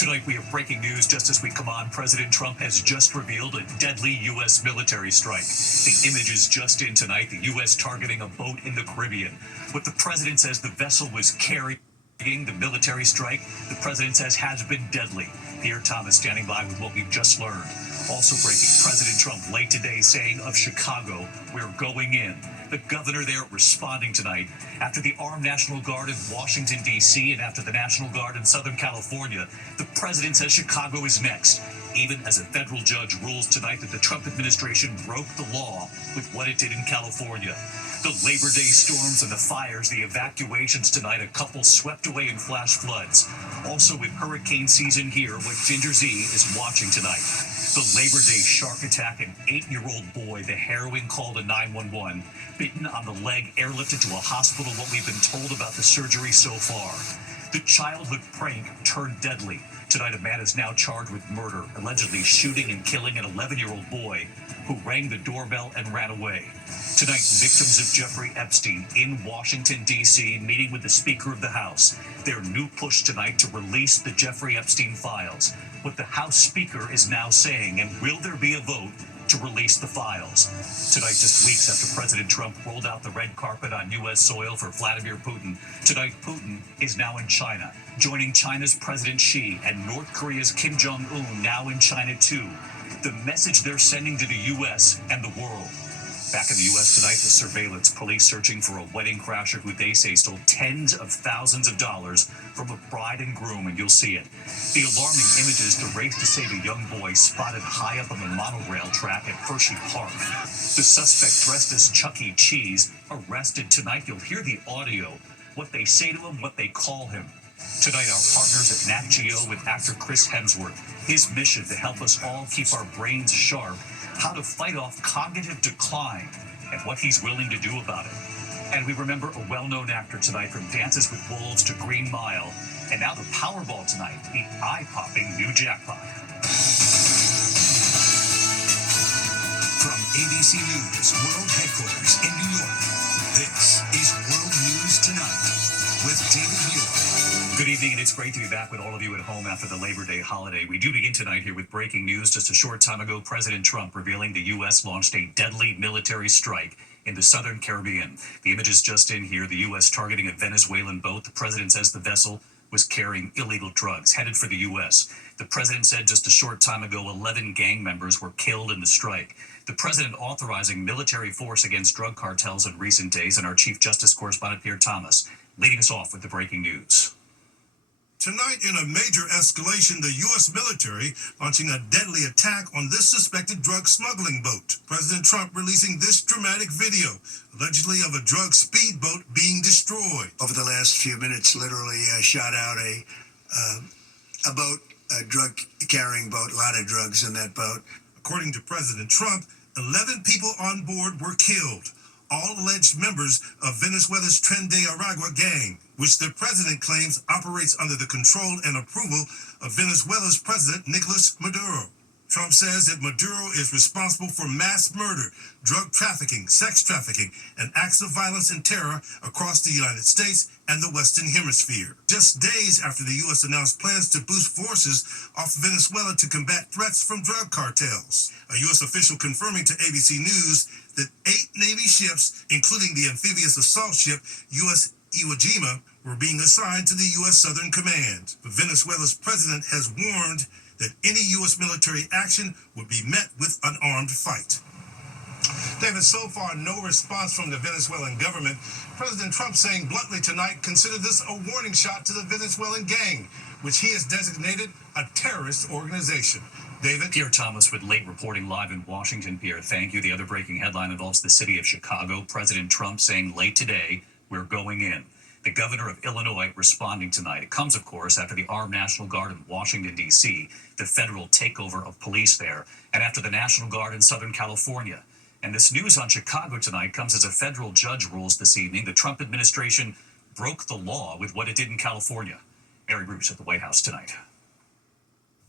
Tonight we have breaking news just as we come on. President Trump has just revealed a deadly U.S. military strike. The image is just in tonight, the U.S. targeting a boat in the Caribbean. What the president says the vessel was carrying, the military strike, the president says has been deadly. Pierre Thomas standing by with what we've just learned. Also breaking, President Trump late today saying of Chicago, we're going in. The governor there responding tonight after the Armed National Guard in Washington, D.C. and after the National Guard in Southern California. The president says Chicago is next, even as a federal judge rules tonight that the Trump administration broke the law with what it did in California. The Labor Day storms and the fires, the evacuations tonight, a couple swept away in flash floods. Also with hurricane season here, what Ginger Z is watching tonight. The Labor Day shark attack, an 8-year-old boy, the harrowing call to 911, bitten on the leg, airlifted to a hospital, what we've been told about the surgery so far. The childhood prank turned deadly. Tonight, a man is now charged with murder, allegedly shooting and killing an 11-year-old boy who rang the doorbell and ran away. Tonight, victims of Jeffrey Epstein in Washington, D.C., meeting with the Speaker of the House. Their new push tonight to release the Jeffrey Epstein files. What the House Speaker is now saying, and will there be a vote to release the files? Tonight, just weeks after President Trump rolled out the red carpet on U.S. soil for Vladimir Putin, tonight Putin is now in China, joining China's President Xi and North Korea's Kim Jong-un now in China too. The message they're sending to the U.S. and the world. Back in the U.S. tonight, the surveillance police searching for a wedding crasher who they say stole tens of thousands of dollars from a bride and groom, and you'll see it. The alarming images, the race to save a young boy spotted high up on the monorail track at Hershey Park. The suspect dressed as Chuck E. Cheese arrested tonight. You'll hear the audio, what they say to him, what they call him. Tonight, our partners at Nat Geo with actor Chris Hemsworth. His mission to help us all keep our brains sharp, how to fight off cognitive decline, and what he's willing to do about it. And we remember a well-known actor tonight from Dances with Wolves to Green Mile, and now the Powerball tonight, the eye-popping new jackpot. From ABC News World Headquarters in New York, this is World News Tonight with David Muir. Good evening, and it's great to be back with all of you at home after the Labor Day holiday. We do begin tonight here with breaking news. Just a short time ago, President Trump revealing the U.S. launched a deadly military strike in the southern Caribbean. The images just in here, the U.S. targeting a Venezuelan boat. The president says the vessel was carrying illegal drugs, headed for the U.S. The president said just a short time ago, 11 gang members were killed in the strike. The president authorizing military force against drug cartels in recent days, and our Chief Justice correspondent Pierre Thomas leading us off with the breaking news. Tonight, in a major escalation, the U.S. military launching a deadly attack on this suspected drug smuggling boat. President Trump releasing this dramatic video, allegedly of a drug speedboat being destroyed. Over the last few minutes, literally shot out a boat, a drug-carrying boat, a lot of drugs in that boat. According to President Trump, 11 people on board were killed, all alleged members of Venezuela's Tren de Aragua gang, which the president claims operates under the control and approval of Venezuela's president, Nicolas Maduro. Trump says that Maduro is responsible for mass murder, drug trafficking, sex trafficking, and acts of violence and terror across the United States and the Western Hemisphere. Just days after the U.S. announced plans to boost forces off Venezuela to combat threats from drug cartels. A U.S. official confirming to ABC News that 8 Navy ships, including the amphibious assault ship U.S. Iwo Jima, were being assigned to the U.S. Southern Command. But Venezuela's president has warned that any U.S. military action would be met with an armed fight. David, so far, no response from the Venezuelan government. President Trump saying bluntly tonight, consider this a warning shot to the Venezuelan gang, which he has designated a terrorist organization. David? Pierre Thomas with late reporting live in Washington. Pierre, thank you. The other breaking headline involves the city of Chicago. President Trump saying late today, we're going in. The governor of Illinois responding tonight. It comes, of course, after the Armed National Guard in Washington, D.C., the federal takeover of police there, and after the National Guard in Southern California. And this news on Chicago tonight comes as a federal judge rules this evening the Trump administration broke the law with what it did in California. Mary Bruce at the White House tonight.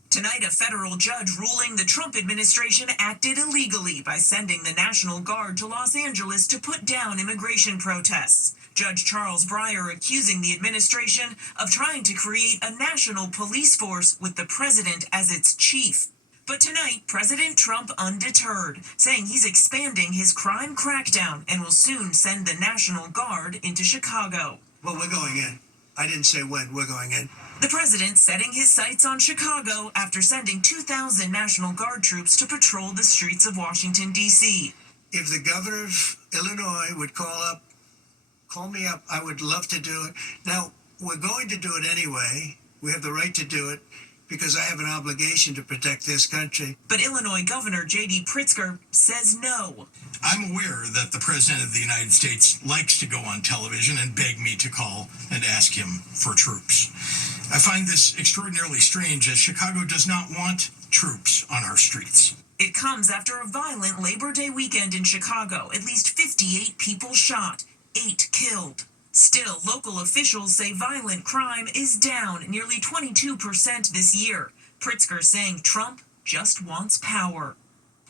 Tonight, a federal judge ruling the Trump administration acted illegally by sending the National Guard to Los Angeles to put down immigration protests. Judge Charles Breyer accusing the administration of trying to create a national police force with the president as its chief. But tonight, President Trump undeterred, saying he's expanding his crime crackdown and will soon send the National Guard into Chicago. Well, we're going in. I didn't say when. We're going in. The president setting his sights on Chicago after sending 2,000 National Guard troops to patrol the streets of Washington, D.C. If the governor of Illinois would call me up, I would love to do it. Now, we're going to do it anyway. We have the right to do it because I have an obligation to protect this country. But Illinois Governor J.D. Pritzker says no. I'm aware that the President of the United States likes to go on television and beg me to call and ask him for troops. I find this extraordinarily strange, as Chicago does not want troops on our streets. It comes after a violent Labor Day weekend in Chicago. At least 58 people shot, 8 killed. Still, local officials say violent crime is down nearly 22% this year. Pritzker saying Trump just wants power.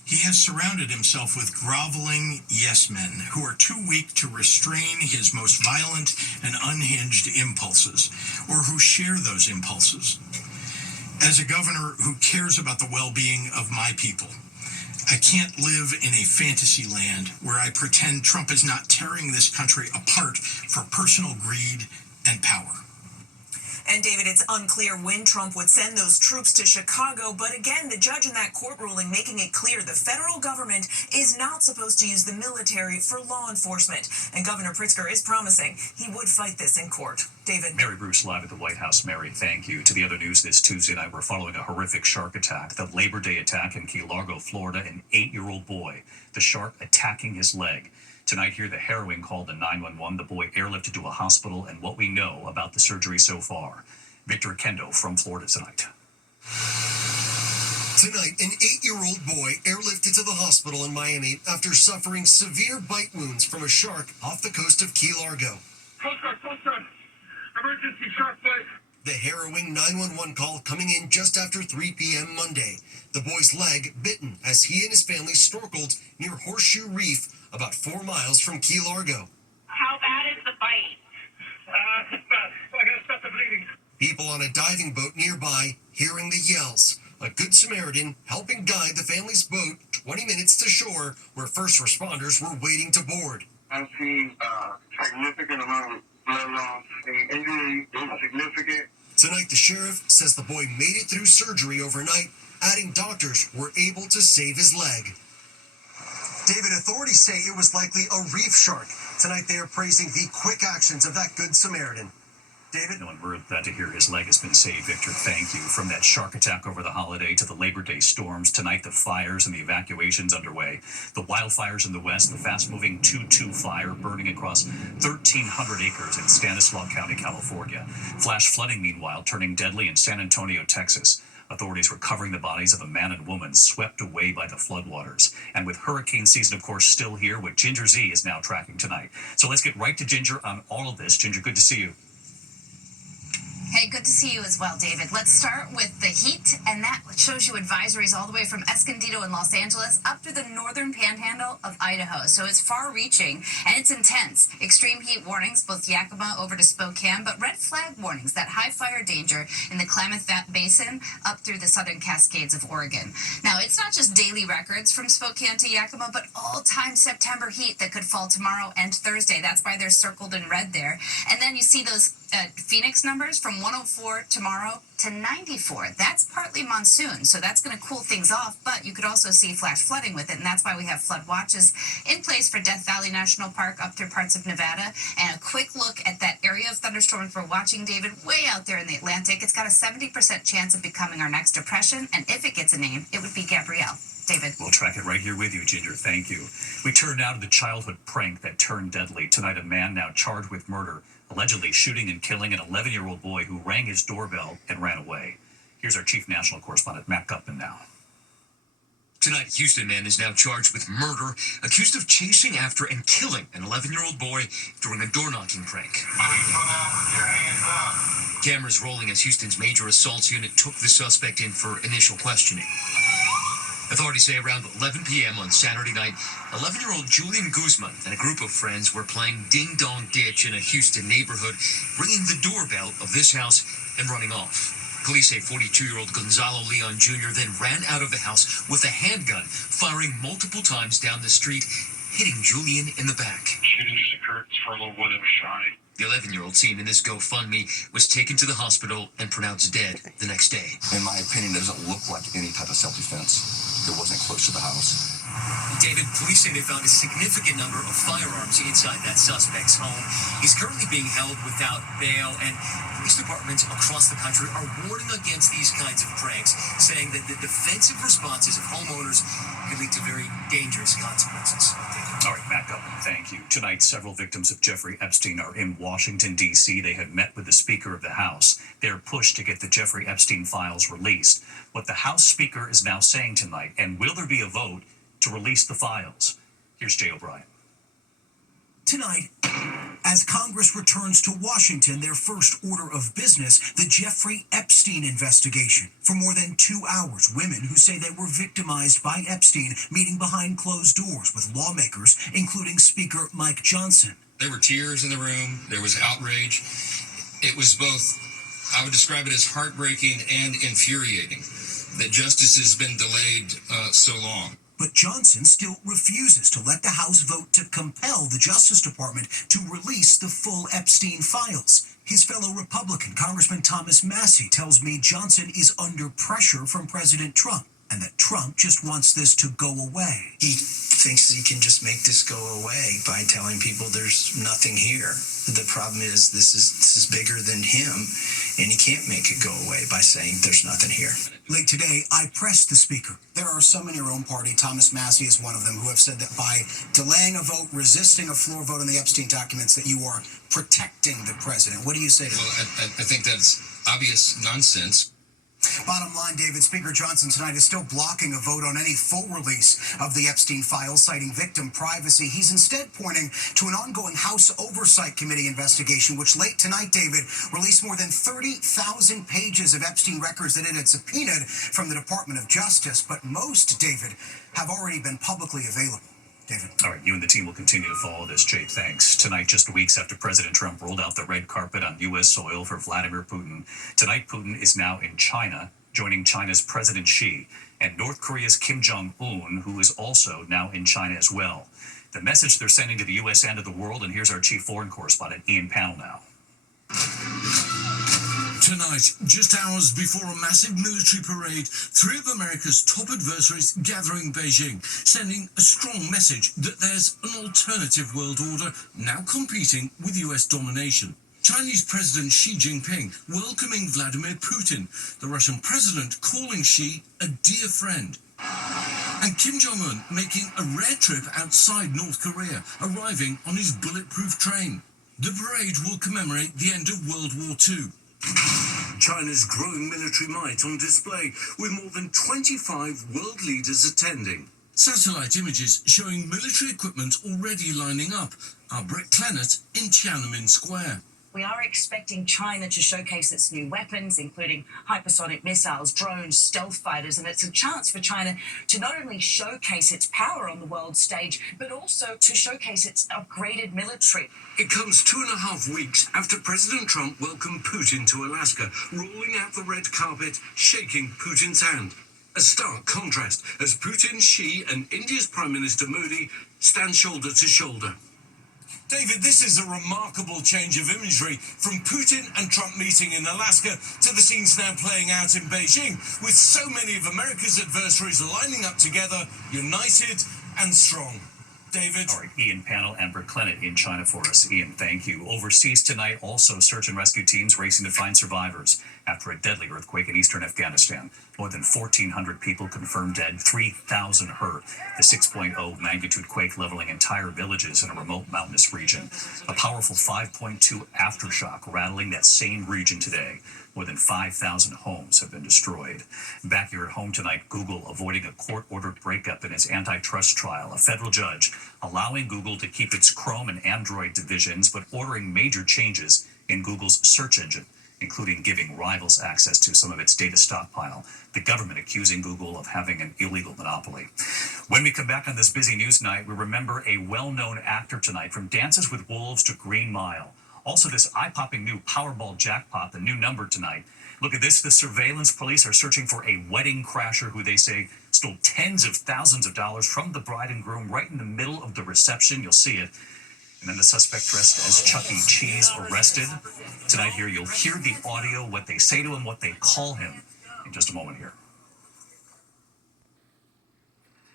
He has surrounded himself with groveling yes-men who are too weak to restrain his most violent and unhinged impulses, or who share those impulses. As a governor who cares about the well-being of my people, I can't live in a fantasy land where I pretend Trump is not tearing this country apart for personal greed and power. And David, it's unclear when Trump would send those troops to Chicago, but again, the judge in that court ruling making it clear the federal government is not supposed to use the military for law enforcement. And Governor Pritzker is promising he would fight this in court. David. Mary Bruce live at the White House. Mary, thank you. To the other news this Tuesday night, we're following a horrific shark attack. The Labor Day attack in Key Largo, Florida, an 8-year-old boy. The shark attacking his leg. Tonight here, the harrowing call to 911, the boy airlifted to a hospital, and what we know about the surgery so far. Victor Kendo from Florida tonight. Tonight, an 8-year-old boy airlifted to the hospital in Miami after suffering severe bite wounds from a shark off the coast of Key Largo. Coast Guard, emergency shark bite. The harrowing 911 call coming in just after 3 p.m. Monday. The boy's leg bitten as he and his family snorkeled near Horseshoe Reef, about 4 miles from Key Largo. How bad is the bite? It's bad. I gotta stop the bleeding. People on a diving boat nearby hearing the yells. A good Samaritan helping guide the family's boat 20 minutes to shore where first responders were waiting to board. I've seen a significant amount of blood loss. The injury is significant. Tonight, the sheriff says the boy made it through surgery overnight, adding doctors were able to save his leg. David, authorities say it was likely a reef shark. Tonight, they are praising the quick actions of that good Samaritan. David? No, and we're glad to hear his leg has been saved, Victor. Thank you. From that shark attack over the holiday to the Labor Day storms, tonight the fires and the evacuations underway. The wildfires in the west, the fast-moving 2-2 fire burning across 1,300 acres in Stanislaus County, California. Flash flooding, meanwhile, turning deadly in San Antonio, Texas. Authorities recovering the bodies of a man and woman swept away by the floodwaters. And with hurricane season, of course, still here, what Ginger Z is now tracking tonight. So let's get right to Ginger on all of this. Ginger, good to see you. Hey, good to see you as well, David. Let's start with the heat, and that shows you advisories all the way from Escondido in Los Angeles up through the northern panhandle of Idaho. So it's far-reaching, and it's intense. Extreme heat warnings, both Yakima over to Spokane, but red flag warnings, that high fire danger in the Klamath Basin up through the southern Cascades of Oregon. Now, it's not just daily records from Spokane to Yakima, but all-time September heat that could fall tomorrow and Thursday. That's why they're circled in red there. And then you see those Phoenix numbers from 104 tomorrow to 94. That's partly monsoon, so that's going to cool things off, but you could also see flash flooding with it, and that's why we have flood watches in place for Death Valley National Park up through parts of Nevada. And a quick look at that area of thunderstorms we're watching, David, way out there in the Atlantic. It's got a 70% chance of becoming our next depression, and if it gets a name, it would be Gabrielle. David. We'll track it right here with you, Ginger. Thank you. We turn now to the childhood prank that turned deadly. Tonight, a man now charged with murder, allegedly shooting and killing an 11-year-old boy who rang his doorbell and ran away. Here's our chief national correspondent, Matt Gutman, now. Tonight, a Houston man is now charged with murder, accused of chasing after and killing an 11-year-old boy during a door-knocking prank. Cameras rolling as Houston's major assaults unit took the suspect in for initial questioning. Authorities say around 11 p.m. on Saturday night, 11-year-old Julian Guzman and a group of friends were playing Ding Dong Ditch in a Houston neighborhood, ringing the doorbell of this house and running off. Police say 42-year-old Gonzalo Leon Jr. then ran out of the house with a handgun, firing multiple times down the street, hitting Julian in the back. Shooting just occurred for a little boy that was shy. The 11-year-old seen in this GoFundMe was taken to the hospital and pronounced dead the next day. In my opinion, it doesn't look like any type of self-defense. It wasn't close to the house. David, police say they found a significant number of firearms inside that suspect's home. He's currently being held without bail, and police departments across the country are warning against these kinds of pranks, saying that the defensive responses of homeowners could lead to very dangerous consequences. All right, back up. Thank you. Tonight, several victims of Jeffrey Epstein are in Washington, D.C. They have met with the Speaker of the House. They're pushed to get the Jeffrey Epstein files released. What the House Speaker is now saying tonight, and will there be a vote to release the files? Here's Jay O'Brien. Tonight, as Congress returns to Washington, their first order of business, the Jeffrey Epstein investigation. For more than 2 hours, women who say they were victimized by Epstein meeting behind closed doors with lawmakers, including Speaker Mike Johnson. There were tears in the room. There was outrage. It was both, I would describe it as heartbreaking and infuriating that justice has been delayed so long. But Johnson still refuses to let the House vote to compel the Justice Department to release the full Epstein files. His fellow Republican, Congressman Thomas Massey, tells me Johnson is under pressure from President Trump and that Trump just wants this to go away. He thinks he can just make this go away by telling people there's nothing here. The problem is this is bigger than him, and he can't make it go away by saying there's nothing here. Late today, I pressed the Speaker. There are some in your own party, Thomas Massey is one of them, who have said that by delaying a vote, resisting a floor vote on the Epstein documents, that you are protecting the president. What do you say to that? Well, I think that's obvious nonsense. Bottom line, David, Speaker Johnson tonight is still blocking a vote on any full release of the Epstein files, citing victim privacy. He's instead pointing to an ongoing House Oversight Committee investigation, which late tonight, David, released more than 30,000 pages of Epstein records that it had subpoenaed from the Department of Justice. But most, David, have already been publicly available. David. All right, you and the team will continue to follow this, Jay. Thanks. Tonight, just weeks after President Trump rolled out the red carpet on U.S. soil for Vladimir Putin, tonight Putin is now in China, joining China's President Xi and North Korea's Kim Jong-un, who is also now in China as well. The message they're sending to the U.S. and to the world, and here's our chief foreign correspondent, Ian Pannell now. Tonight, just hours before a massive military parade, three of America's top adversaries gather in Beijing, sending a strong message that there's an alternative world order now competing with US domination. Chinese President Xi Jinping welcoming Vladimir Putin, the Russian president calling Xi a dear friend. And Kim Jong-un making a rare trip outside North Korea, arriving on his bulletproof train. The parade will commemorate the end of World War II. China's growing military might on display, with more than 25 world leaders attending. Satellite images showing military equipment already lining up. Our Brett Clennett in Tiananmen Square. We are expecting China to showcase its new weapons, including hypersonic missiles, drones, stealth fighters, and it's a chance for China to not only showcase its power on the world stage, but also to showcase its upgraded military. It comes 2.5 weeks after President Trump welcomed Putin to Alaska, rolling out the red carpet, shaking Putin's hand. A stark contrast as Putin, Xi, and India's Prime Minister Modi stand shoulder to shoulder. David, this is a remarkable change of imagery from Putin and Trump meeting in Alaska to the scenes now playing out in Beijing, with so many of America's adversaries lining up together, united and strong. David. All right, Ian Pannell and Brett Clennett in China for us. Ian, thank you. Overseas tonight, also search and rescue teams racing to find survivors after a deadly earthquake in eastern Afghanistan. More than 1,400 people confirmed dead, 3,000 hurt. The 6.0 magnitude quake leveling entire villages in a remote mountainous region. A powerful 5.2 aftershock rattling that same region today. More than 5,000 homes have been destroyed. Back here at home tonight, Google avoiding a court-ordered breakup in its antitrust trial. A federal judge allowing Google to keep its Chrome and Android divisions, but ordering major changes in Google's search engine. including giving rivals access to some of its data stockpile, the government accusing Google of having an illegal monopoly. When we come back on this busy news night, we remember a well-known actor tonight, from Dances with Wolves to Green Mile. Also, this eye-popping new Powerball jackpot, the new number tonight. Look at this. The surveillance police are searching for a wedding crasher who they say stole tens of thousands of dollars from the bride and groom right in the middle of the reception. You'll see it. And then the suspect dressed as Chuck E. Cheese arrested. Tonight here, you'll hear the audio, what they say to him, what they call him, in just a moment here.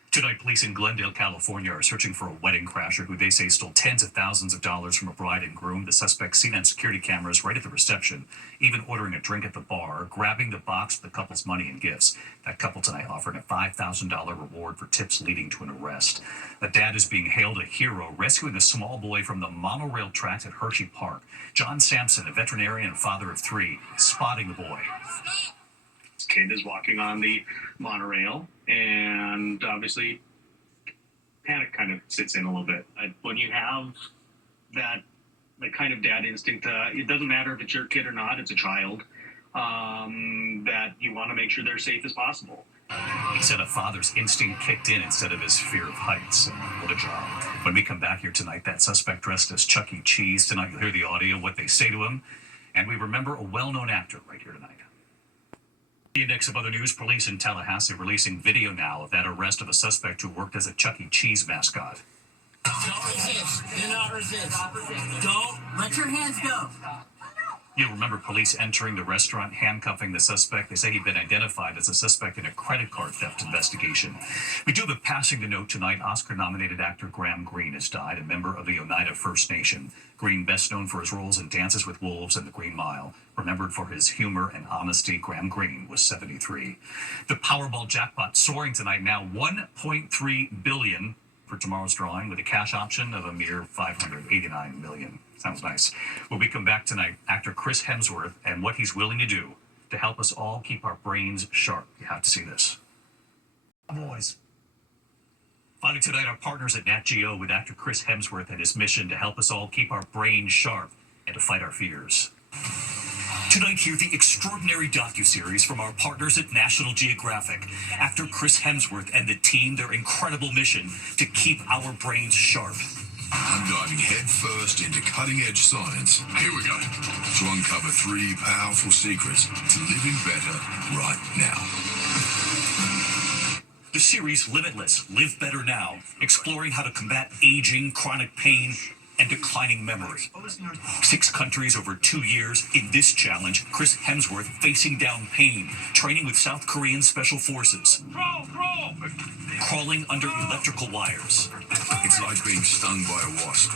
Tonight, police in Glendale, California are searching for a wedding crasher who they say stole tens of thousands of dollars from a bride and groom. The suspect seen on security cameras right at the reception, even ordering a drink at the bar, grabbing the box with the couple's money and gifts. That couple tonight offering a $5,000 reward for tips leading to an arrest. A dad is being hailed a hero, rescuing a small boy from the monorail tracks at Hershey Park. John Sampson, a veterinarian and father of three, spotting the boy. This kid is walking on the monorail, and obviously panic kind of sits in a little bit. When you have that kind of dad instinct, it doesn't matter if it's your kid or not, it's a child, that you want to make sure they're safe as possible. He said a father's instinct kicked in instead of his fear of heights. What a job. When we come back here tonight, that suspect dressed as Chuck E. Cheese. Tonight you'll hear the audio, what they say to him, and we remember a well-known actor right here tonight. The index of other news, police in Tallahassee releasing video now of that arrest of a suspect who worked as a Chuck E. Cheese mascot. Don't resist. Do not resist. Don't let your hands go. You'll remember police entering the restaurant, handcuffing the suspect. They say he'd been identified as a suspect in a credit card theft investigation. We do have a passing to note tonight. Oscar-nominated actor Graham Greene has died, a member of the Oneida First Nation. Greene, best known for his roles in Dances with Wolves and The Green Mile. Remembered for his humor and honesty, Graham Greene was 73. The Powerball jackpot soaring tonight, now $1.3 billion for tomorrow's drawing, with a cash option of a mere $589 million. Sounds nice. When we come back tonight, actor Chris Hemsworth and what he's willing to do to help us all keep our brains sharp. You have to see this. Boys. Finally tonight, our partners at Nat Geo with actor Chris Hemsworth and his mission to help us all keep our brains sharp and to fight our fears. Tonight, hear the extraordinary docuseries from our partners at National Geographic. Actor Chris Hemsworth and the team, their incredible mission to keep our brains sharp. I'm diving headfirst into cutting-edge science. Here we go. To uncover 3 powerful secrets to living better right now. The series Limitless, Live Better Now, exploring how to combat aging, chronic pain, and declining memory. 6 countries over 2 years. In this challenge, Chris Hemsworth facing down pain, training with South Korean Special Forces. Crawling under electrical wires. It's like being stung by a wasp.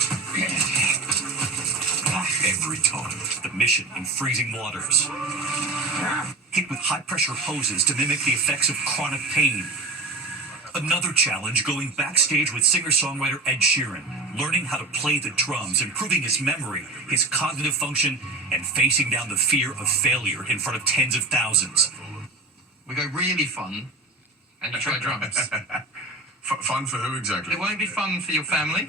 Every time. The mission in freezing waters. Hit with high-pressure hoses to mimic the effects of chronic pain. Another challenge, going backstage with singer-songwriter Ed Sheeran, learning how to play the drums, improving his memory, his cognitive function, and facing down the fear of failure in front of tens of thousands. We go really fun, and you try drums. Fun for who exactly? It won't be fun for your family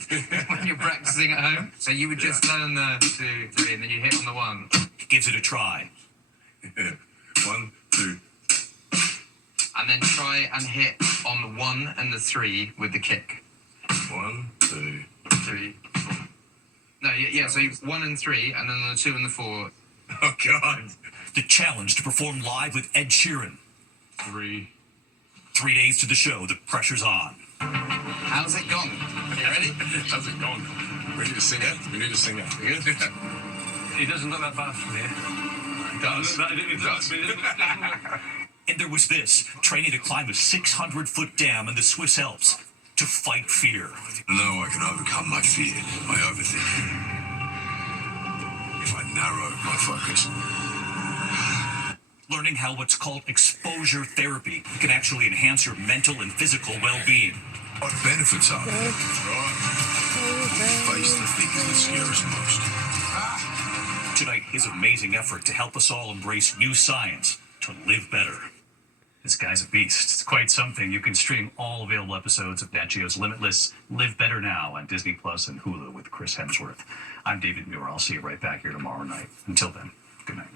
when you're practicing at home. So you would just learn the 2, 3, and then you hit on the 1. Gives it a try. 1, 2. And then try and hit on the 1 and the 3 with the kick. 1, 2, 3, 4. No, yeah. So 1 and 3, and then the 2 and the 4. Oh God! The challenge to perform live with Ed Sheeran. 3. 3 days to the show. The pressure's on. How's it gone? Are you ready? How's it going? We need to sing it. We need to sing it. He doesn't look that bad from here. It does. It does. And there was this, training to climb a 600-foot dam in the Swiss Alps to fight fear. I know I can overcome my fear, my overthinking. If I narrow my focus. Learning how what's called exposure therapy can actually enhance your mental and physical well-being. What benefits are there? Right. Face the things that scare us most. Tonight, his amazing effort to help us all embrace new science to live better. This guy's a beast. It's quite something. You can stream all available episodes of Nat Geo's Limitless, Live Better Now on Disney Plus and Hulu with Chris Hemsworth. I'm David Muir. I'll see you right back here tomorrow night. Until then, good night.